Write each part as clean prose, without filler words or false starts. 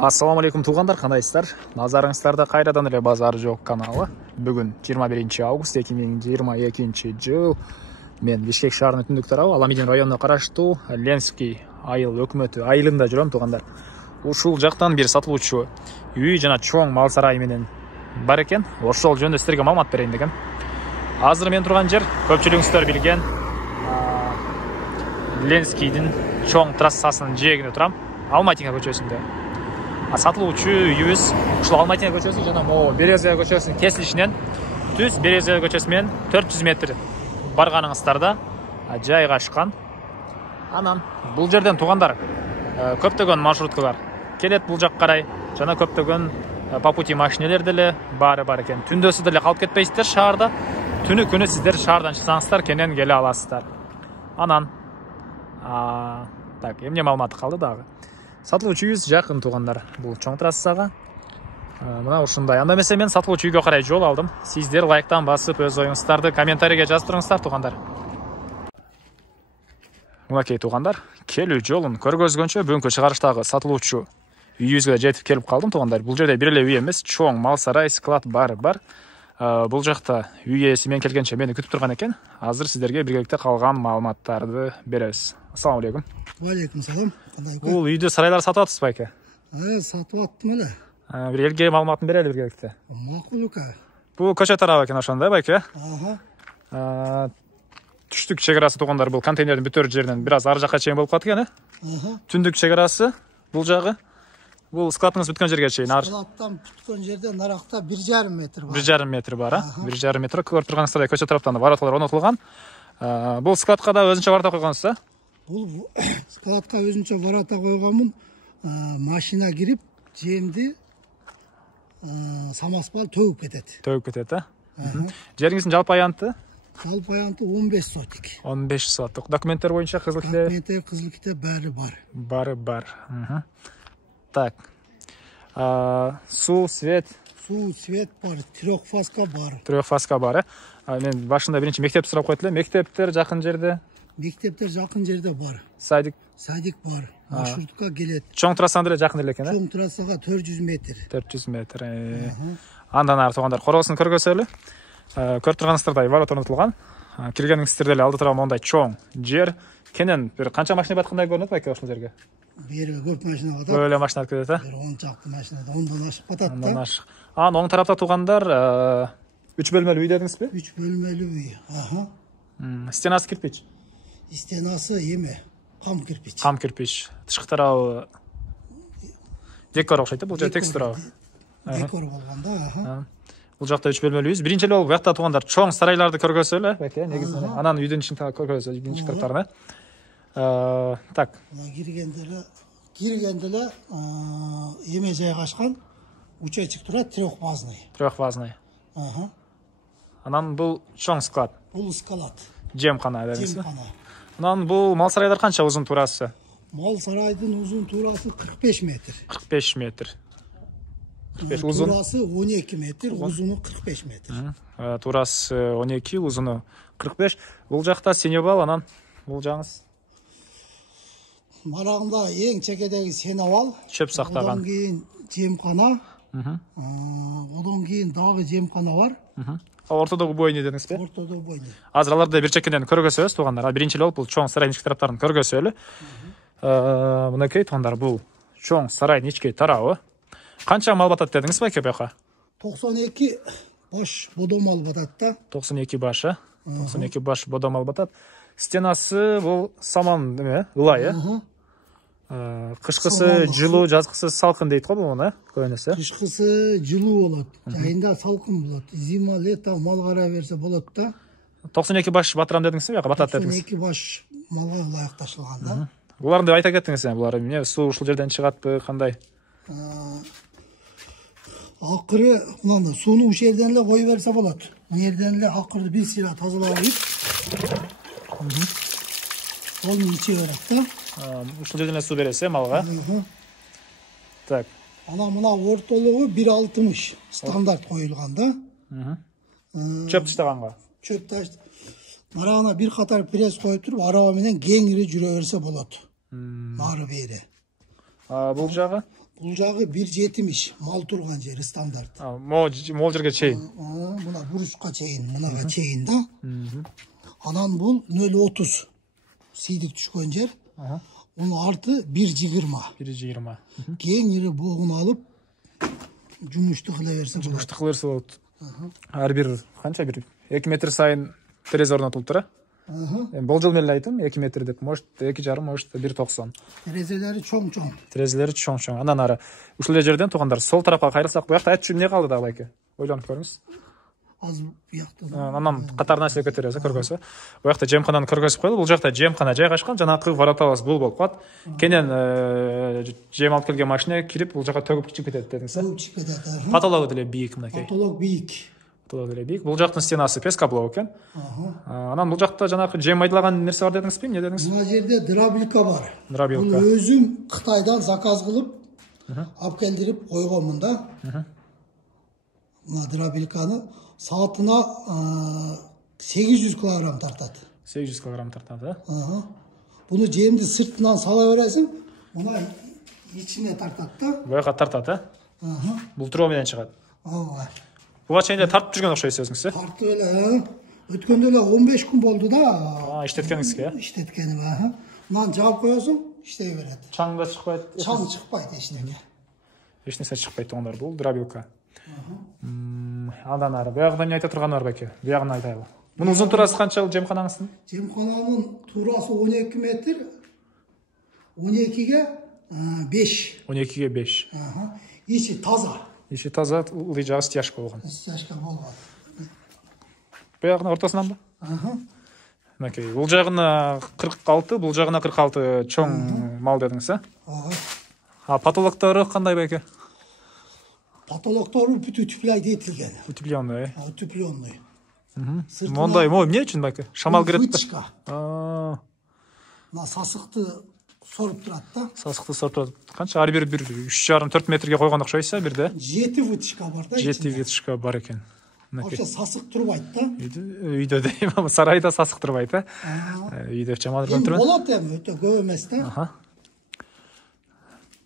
Ассаламу алейкум туугандар, кандайсыздар? Назарыңыздарда кайрадан эле базары жок каналы. Бүгүн 21 август 2022 жыл. Мен Бишкек шаарынын түндүк тарабы Аламедин районуна караштуу Ленский айыл өкмөтү айылында жүрөм туугандар. Ушул жактан бир сатылуучу үй жана чоң мал сарай менен бар экен. Ошол жөнүндө силерге маалымат берейин дегем. Азыр мен турган жер көпчүлүгүңүздөр билген Ленскийдин чоң трассасынын жээгинде турам. Алматинка көчөсүндө. Сатылуучу үйүбүз ушул Алматинка көчөсү жана могу Березия көчөсүнүн кесилишинен түз Березия көчөсү менен 400 метр барганыңыздарда жайгашкан. Анан бул жерден туугандар көптөгөн маршруткалар келет бул жакка карай жана көптөгөн по пути машинелер деле бар экен. Түндөсү деле калып кетпейсиздер шаарда. Түнү күнү сиздер шаардан чыксаңыздар кенен келе аласыздар. Анан так, эмне маалыматы калды дагы. Сатылуучу үйүбүз жакын туугандар бул чоң трассага. Мына ушундай. Анда эмесе мен сатылуучу үйгө карай жол алдым. Сиздер лайктан басып өз оюңуздарды комментарийге жазып туруңуздар туугандар. Мынакей туугандар, келүү жолун көргөзгөнчө бүгүнкү чыгарыштагы сатылуучу үйүбүзгө жетип келип калдым туугандар. Бул жерде бир эле үй эмес, чоң мал сарай, склад бар. Бул жакта үй ээси мен келгенче мени күтүп турган экен. Азыр сиздерге биргеликте калган маалыматтарды беребиз. Ассаламу алейкум. Алейкум салам. Бул үйдү сарайлар сатып атасыз байке? Сатып аттым эле. Бир элге маалыматын берели биргеликте. Макул эке. Бул көчө тарабы экен ошондой байке? Түштүк чек-арасы туугандар бул контейнердин бүтөр жеринен бир аз ары жакка чейин болуп калат экен, Түндүк чек-арасы бул жагы. Бул складыңыз бүткөн жерге чейин. Складтан бүткөн жерден наракта 1,5 метр бар. 1,5 метр бар, 1,5 метр. Көрүп турганыңыздардай көчө тараптан да вороталар орнотулган. Бул складка да өзүнчө ворота койгонсуз, Бул складка өзүнчө ворота койгонмун. Машина кирип, жемди самаспал төгүп кетет. Төгүп кетет, Жериңиздин жалпы аянты? Жалпы аянты 15 сотик. 15 сотик. Документтер боюнча кызыл китеп? Документтер, кызыл китеп баары бар. Бар. Так. Суу, свет? Суу, свет бар, трехфазка бар. Трехфазка бар, Мен башында биринчи мектеп сурап койт элем. Мектептер жакын жерде? Мектептер жакын жерде бар. Садик бар. Маршрутка келет. Чоң трассага деле жакын эле экен, Чоң трассага 400 метр. 400 метр. Андан ары туугандар коргосун көргөзөлү. Көрүп турганыңыздардай ворот орнотулган. Киргениңиздер деле алды тарабы мондай чоң жер. Кенен бир канча машина баткандай көрүнөт байке ошол жерге? Бери көп машина батат. Көп эле машина кетет, Бир 10 чакты машина, 10дан ашык батат да. Анан оң тарапта туугандар 3 бөлмөлүү үй дедиңизби? 3 бөлмөлүү үй. Стенасы кирпич. Стенасы эме, кам кирпич. Кам кирпич. Тышкы тарабы декор окшойт, бул жер текстура. Декор болгон да, Бул жакта 3 бөлмөлүү үй. Биринчи эле болуп буякта туугандар чоң сарайларды көргөзөлү, байке, негизинен. Анан үйдүн ичин көргөзөлү, биринчи тараптарына. Так. Киргенде эле эме жайгашкан, участок турат, трехфазный. Анан бул чоң склад. Бул склад. Жемкана дедиңизби? Анан бул мал сарайлар канча узун турасы? Мал сарайдын узун турасы 45 метр. 45 метр. Узун. Турасы 12 метр, узуну 45 метр. Турасы 12, узуну 45. Бул жакта сенебал, анан бул жагыңыз? Марагында эң чекедеги сенебал. Чөп сактаган. Одан кийин жемкана. Одан кийин дагы жемкана бар. Ортодогу бойну дедиңизби? Ортодогу бойну. Азыр аларды бир чекеден көргөзөбүз туугандар. Биринчи эле болуп бул чоң сарайдын ички тараптарын көргөзөлү. Мынакей туугандар бул чоң сарайдын ички тарабы. Канча мал батат дедиңиз байке буяка? 92 баш бодомал батат да. 92 башы. 92 баш бодомал батат. Стенасы бул саман эме, ылай, Кышкысы жылуу, жазгысы салкын дейт го буну, көбүнесе. Кышкысы жылуу болот, жайында салкын болот. Зима, лето мал карай берсе болот да. 92 баш батырам дедиңизби, буяка батат дедиңиз? 92 баш малга ылайыкташылган да. Буларды айта кеттиңиз, булар эмне, суу ушул жерден чыгатпы, кандай? Акыры мындай сууну ушул жерден эле кое берсе болот. Бул жерден эле акырды бир сыйра тазалап алып. Onu içe verip da. Ушул жерден эле суу бересиз, малга. Так. Ana mına ortalığı 1.60 standart koyulgan da. Çöp taştaганга. Çöp taş. Marağına bir katar pres koyup durup araba menen kengiri жүрө берсе болот. Нары бери. Бул жагы? Бул жагы 1.70 мал турган жери стандарт. Мол жерге чейин. Мына буручка чейин, мынага чейин да. Анан бул 0.30 сейдик түшкөн жер. Onun artı 1.20. 1.20. Kengiri boğunu alıp jumuştu kılaverse болады. Жумушту кылырса болот. Ар бир канча бир 2 метр сайын терезе орнотулуп тура. Бул жыл эле айттым 2 метр деп, может 2,5, может 1.90. Terezeleri çoң-çoң. Терезелери чоң-чоң. Андан ары ушул эле жерден туугандар сол тарапка кайрылсак, буякта айтчу эмне калды дагы байке? Ойлонуп көрүңүз. Az buyoqda. Анан катар нерсе көтөрөбүз, көргөзсө. Буякта жемкананы көргөзүп койду. Бул жакта жемкана жайгашкан, жанакы воротабыз бул болуп калат. Кенен жем алып келген машина кирип, бул жака төгүп чыгып кетет дедиңиз. Төгүп чыгып кетет. Потологу деле бийик мынакей. Потолок бийик. Потологу деле бийик. Бул жактын стенасы пескаблок экен. Анан бул жакта жанакы жем айдылаган нерсе бар дедиңизби? Эмне дедиңиз? Мына жерде дробилка бар. Дробилка. Бул өзүм Кытайдан заказ кылып, алып келдирип койгонмун да. Мына дробилканы saatına 800 kilogram tartat. 800 kilogram tartat, ha? Bunu cemdi sırtından salıveresin, buna içine tartat da. Boyağa tartat, ha? Бұл тұру менен шығады. Бұға чейінде тартып жүрген оқшайсыз өзіңізсі? Тартып эле. Өткөндө эле 15 күн болду да. Иштеткениңизге, э? Иштеткеним, Мынаны жаап коесуң, иштей берет. Чаң да чыкпайт. Чаң чыкпайт эчтеке. Эч нерсе чыкпайт оңдор бул дробилка. Андан ары буягында эмне айта турганы бар беке? Буягын айтайлы. Мунун узун турасы канчалык жемканаңыздын? Жемкананын турасы 12 метр. 12ге 5. 12ге 5. İçi таза. Ичи таза, ылдый жагы стяжка болгон. Стяжка болгон. Буягынын ортосунан ба? Мынакей, бул жагына 46, бул жагына 46 чоң мал дедиңиз, а? Потолоктору кандай беке? Потолоктору бүт утепляйт этилген. Утепленный. Утепленный. Мондай, эмне үчүн беке? Шамал кирет. Вытяжка. Мына сасыкты соруп турат да. Сасыкты соруп турат. Канча? Ар бир 3,5-4 метрге койгон окшойсу бирде. 7 вытяжка бар да. 7 вытяжка бар экен. Вообще сасык турбайт да. Үйдө дейм, ама сарайда сасык турбайт, а? Үйдө чамалыр көтөрөт. Болот эми, өтө көп эмес да.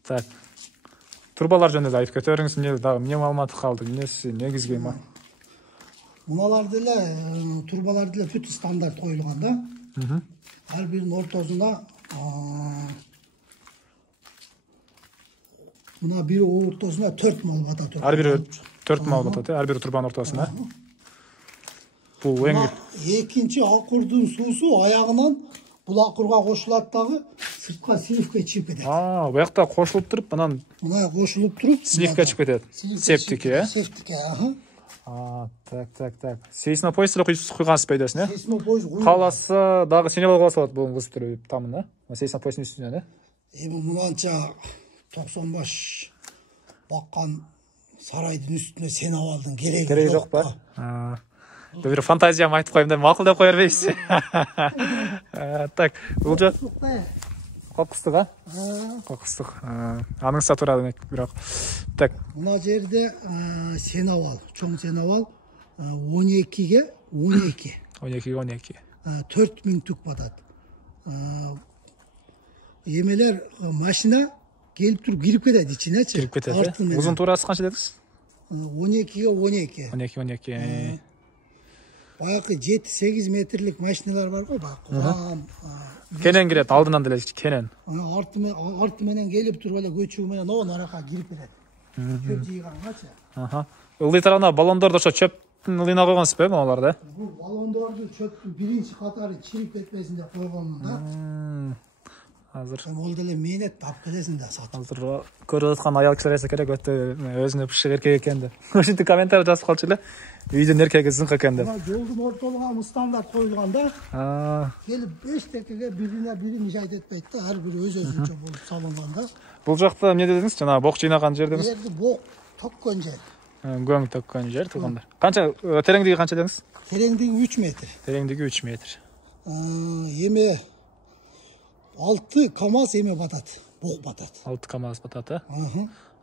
Так. Турбалар жөнүндө айтып көтөрүңүз, эмне маалымат калды, эмнеси негизги ма? Муналар деле, турбалар деле бүт стандарт коюлган да. Ар биринин ортосуна мына бири ортосуна 4 мал батат. Ар бири 4 мал батат, ар бир турбанын ортосуна. Бул эң экинчи акырдын суусу аягынан бул акырга кошулат дагы сыртка сливка чыгып кетет. Буякта кошулуп туруп, анан мына кошулуп туруп сливка чыгып кетет. Септикке, э? Септикке, Так. Сейсмопоезд эле куйгансыз пайдасын, э? Сейсмопоезд каласа дагы сене калса болот бул кызып туруп тамын, э? Сейсмопоезддин үстүнөн, э? Эми мынанча 95 баккан сарайдын үстүнө сене абалдын кереги жок ба? Бир фантазиям айтып коем деп макул деп кое бербейсиз. Так, бул жак кокустук, а? Кокустук. Аныңса турат бирок. Так. Мына жерде сенабал, чоң сенабал 12ге 12. 12. 4000 түк батат. Эмелер машина келип туруп кирип кетет ичинечи. Кирип кетет. Узун турасы канча дедиңиз? 12ге 12. 12. Баягы 7-8 метрлик машиналар бар го, бак. Кенен кирет, алдынан деле кенен. Арты менен келип туруп эле көчүү менен арака кирип кетет. Көп жыйгангачы. Ылдый тарабына баллондорду ошо чөптүн ылдыйына койгонсузбу, алар да? Бул баллондорду чөптүн биринчи катары чирип кетпесин деп койгонмун да. Азыр ол деле мээнет тап келесин да сатып. Азыр көрүп аткан аял кишилер эсе керек, өтө өзүнө бышык эркек экен деп. Ошентип комментарий жазып калчу эле. Үйдүн эркеги зыңк экен деп. Жолдун ортолугуна стандарт коюлган да. Келип 5 декеге бири мишайт этпейт да, ар бири өзүнчө болуп салынган да. Бул жакта эмне дедиңиз? Жана бок жыйнаган жер дедиңиз? Жерди бок төккөн жер. Көң төккөн жер туугандар. Канча тереңдиги канча дедиңиз? Тереңдиги 3 метр. Тереңдиги 3 метр. Эме 6 КАМАЗ эме батат, бок батат. 6 КАМАЗ батат, э?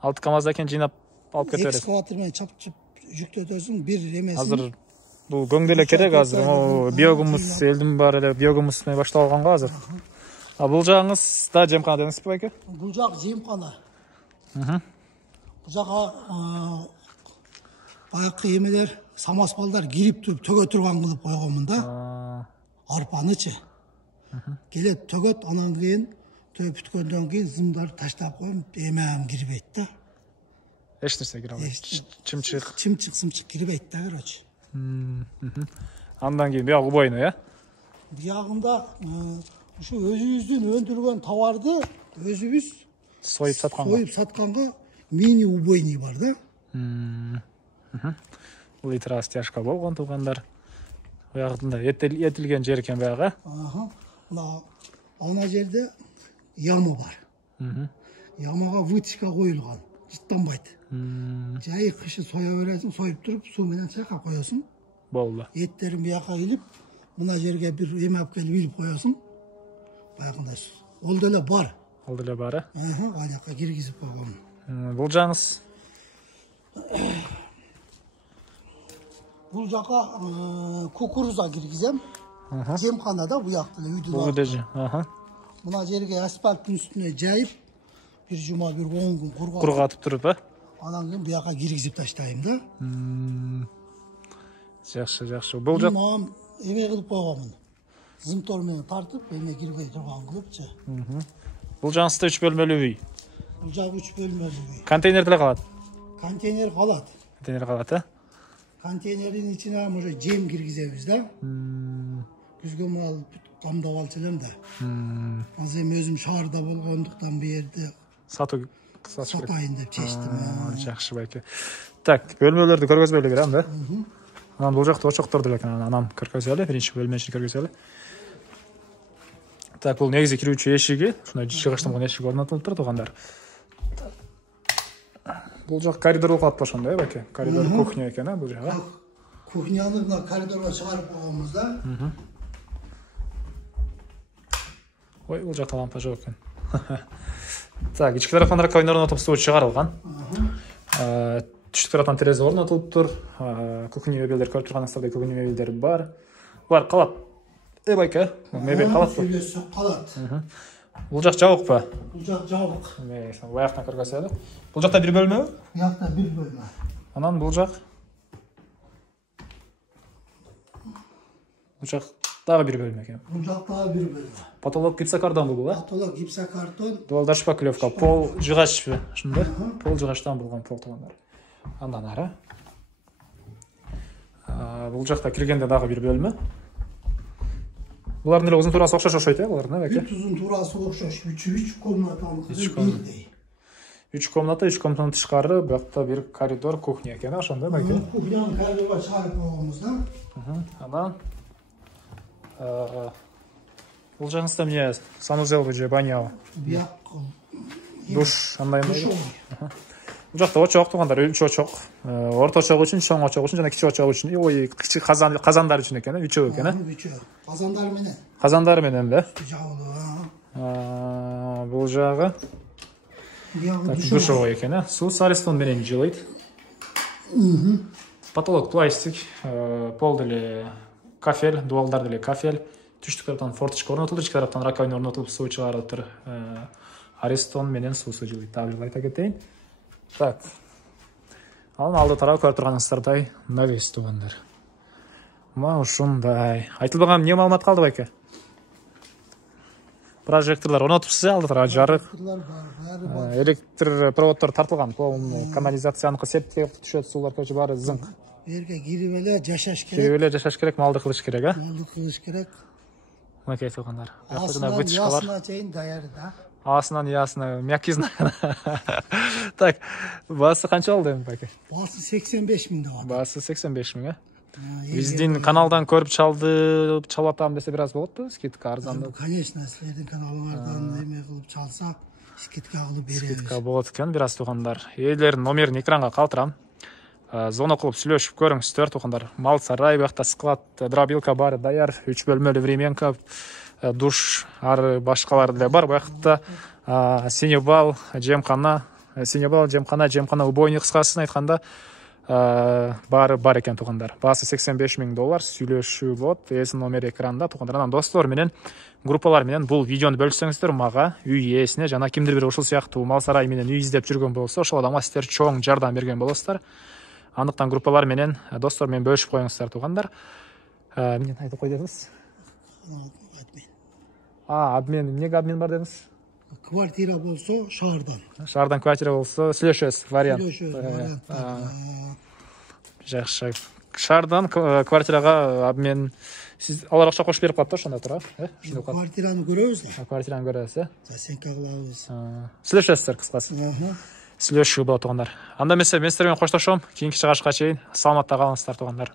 6 КАМАЗдан кийин жыйнап алып кетебиз. Экскаватор менен чапчып жүктөтөсүң, бир эмесин. Азыр бул көң деле керек азыр. Биогумус элдин баары эле биогумус менен башталган го азыр. Бұл жағыңыз да жемхана дедіңіз бе, байке? Бұл жақ жемхана. Бұл жаққа баяқы емелер, самаспалдар кирип тұрып, төге тұрған қылып қойғанмын да. Арпанычы. Келет төгөт, анан кейін, төге бүткөндөн кейін зымдар таштап қойым, емем кирбейт да. Эшнерсе кире албайт. Чымчык. Сымчык кирбейт да, короче. Андан кейін бияғы бойыны, я? Бияғында ушу өзүбүздүн өндүргөн товарды өзүбүз Сойып сатканга мини убойный бар да. Бұл итра стяжка болгон туғандар. Ояғында етілген жер екен баяғы. Ана жерде яма бар. Ямаға вытяжка қойылған. Жыттанбайды. Жайы қышы соя бересің, сойып тұрып, су менен чайқап қоясың. Болды. Еттерін бияқа келіп, мына жерге бір емеп келіп иліп қоясың. Баяғында ол деле бар. Ол деле бар, Алияқа киргизип қойған. Бұл жаңыз? Бұл жаққа кукуруза киргизем. Жемханада бұл яқты үйді бар. Мына жерге асфальттың үстіне жайып, bir жұма, bir 10 күн құрғатып тұрып, анан кейін бұяқа киргизип таштайым да. Жақсы. Бұл жақ? Маған еме қылып қойғанмын. Зымтормен тартып, еме кирбей тұрған қылыпчы. Бұл жаңызда 3 бөлмелі үй? Бұл жақ 3 бөлмелі үй. Контейнерді қалады? Контейнер қалады. Контейнердің içine може жем киргизебиз да. Күзгө мал камдап алчылам да. Азыр эми өзүм шаарда болгондуктан бу жерде сатайын деп чечтим. Жакшы байке. Так, бөлмөлөрдү көргөзбөйлү берем да. Анан бул жакта очокторду экен, анан көргөзөлү, биринчи бөлмөчү көргөзөлү. Так, бул негизи кирүүчү эшиги, ушундай чыгыштырган эшик орнотулуп тур туугандар. Бул жак коридор болуп калат ошондой, байке. Коридор кухня экен, бул жагы. Кухняны мына коридорго чыгарып койгонбуз да. Ой, бул жакта лампа жок экен. Так, ички тараптан раковина орнотуп суу чыгарылган. Түштүк тараптан терезе орнотулуп тур. Кухня мебелдер көрүп турганыңыздардай кухня мебелдер бар. Булар калат. Байке, мебель калат. Калат. Бул жак жабык ба? Бул жак жабык. Баяктан көргөзөлү. Бул жакта бир бөлмөбү? Бул жакта бир бөлмө. Анан бул жак? Бул жак дагы бир бөлмө экен. Бул жак дагы бир бөлмө. Потолок гипсокартон бул, Потолок гипсокартон. Дуалдар шпаклевка, пол жыгачпы, ошондой? Пол жыгачтан болгон пол туугандар. Андан ары. Бул жакта киргенде дагы бир бөлмө. Булардын эле узун туурасы окшош, булардын, байке? Узун туурасы окшош. 3 комнаталык бирдей. 3 комната, 3 комнатанын тышкары, буякта бир коридор, кухня экен, ошондой, байке? Кухняны коридорго чыгарып койгонбуз да. Анан бул жагыңызда эмне? Санузел же баня? Душ, андай. Бул жакта очок туугандар, 3 очок. Орто очок үчүн, чоң очок үчүн жана кичи очок үчүн, ой, кичи казандар үчүн экен, 3 экен, 3. Казандар менен. Казандар менен да? Жабылуу. Бул жагы душевой экен, суу сарыстон менен жылыйт. Потолок пластик, пол деле кафель, дуалдар деле кафель. Түштүк тараптан форточка орнотулду, ички тараптан раковина орнотулуп суу чыгарылып тур. Аристон менен суусу жылыйт. Дагы айта кетейин. Так. Анын алды тарабы көрүп турганыңыздардай навес туугандар. Мына ушундай. Айтылбаган эмне маалымат калды байке? Прожекторлор орнотупсуз, алды тарабы жарык. Электр проводдор тартылган, полный канализацияныкы сетке түшөт, суулар көчү баары зыңк. Жерге кирип эле жашаш керек. Кирип эле жашаш керек, малды кылыш керек, а? Малды кылыш керек. Мынакей туугандар. Асынан ясына чейин даяр да. Асынан ясына, мякизна. Так, баасы канча болду эми байке? Баасы 85 000 деп атат. Баасы 85 000, Биздин каналдан көрүп чалып атам десе бир аз болот, скидка арзандуу. Конечно, силердин каналыңардан эме кылып чалсак, скидка кылып беребиз. Скидка болот экен, бир аз туугандар. Ээлердин номерин экранга калтырам. Звонок кылып сүйлөшүп көрүңүздөр туугандар. Мал сарай, буякта склад, дробилка бар, даяр, 3 бөлмөлүү временка, душ, ары башкалар деле бар. Буякта Синебал, жемхана, убойный кыскасын айтканда баары бар экен туугандар. Баасы $85 000, сүйлөшүү болот. Эсин номери экранда туугандар. Анан достор менен группалар менен бул видеону бөлүшсөңүздөр мага, үй ээсине жана кимдир бир ушул сыяктуу мал сарай менен үй издеп жүргөн болсо, ошол адамга сиздер чоң жардам берген болосуздар. Андыктан группалар менен достор менен бөлүшүп коюңуздар туугандар. Эмне айтып кой дедиңиз? Админ, эмнеге админ бар дедиңиз? Квартира болсо шаардан. Шаардан квартира болсо сүйлөшөбүз, вариант. Жакшы. Шаардан квартирага абмен сиз алар акча кошуп берип калат да, ошондой тура, Квартираны көрөбүз да. Квартираны көрөбүз, Засенка кылабыз. Сүйлөшөсүздөр кыскасы. Сүйлөшүү болот туугандар. Анда эмесе мен сиздер менен коштошом. Кийинки чыгышка чейин саламатта калыңыздар туугандар.